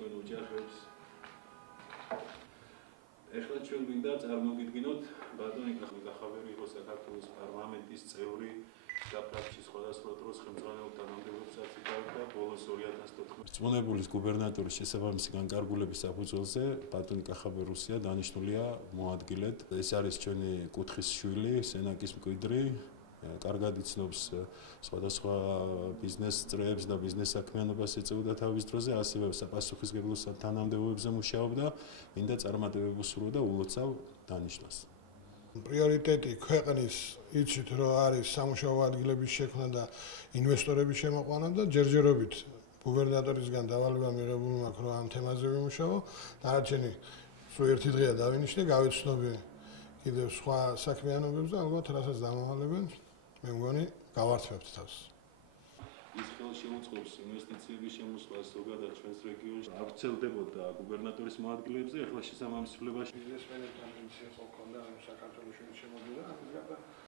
თქვენ ოჯახებს. ეხლა ჩვენ გვინდა წარმოგიდგინოთ ბატონი კახაბერი იყო საქართველოს პარლამენტის წევრი და პრაქტიკის სხვადასხვა დროს ხელმძღვანელობდა თანამდებობასაც იკავებდა ბოლოს 2014 რწმუნებულის გუბერნატორის შესაბამისი განკარგულების საფუძველზე ბატონი კახაბერუსია დანიშნულია მოადგილედ. ეს არის ჩვენი კუთხის შვილი, სენაკის მკვიდრი. კარგად იცნობს სხვადასხვა ბიზნეს წრეებს და ბიზნეს საქმიანობას ეწეოდა თავის დროზე, ასევე საპასუხისმგებლო თანამდებობებზე მუშაობდა, მინდა წარმატებები სურვოდა ულოცავ დანიშნას. პრიორიტეტი ქვეყნის იცით რომ არის სამუშაო ადგილების შექმნა და ინვესტორების შემოყვანა და ჯერჯერობით გუბერნატორისგან დავალება მიღებული მაქვს რომ ამ თემაზე ვიმუშაო. დანარჩენი სულ ერთი დღეა დავინიშნე, გავეცნობი კიდევ სხვა საქმიანობებს და ალბათ რასაც დამავალებენ მე მგონი გავართვებთ თავს. ის ხელშეუწყობს ინვესტიციების შემოსვლას ზოგადად ჩვენს რეგიონში. აღწევდებოდა გუბერნატორის მოადგილეებზე, ახლა შესაბამისობაში ბიზნესმენებთან ინიციატივა ჰქონდა საქართველოში შემოდიოდა, ამის გარდა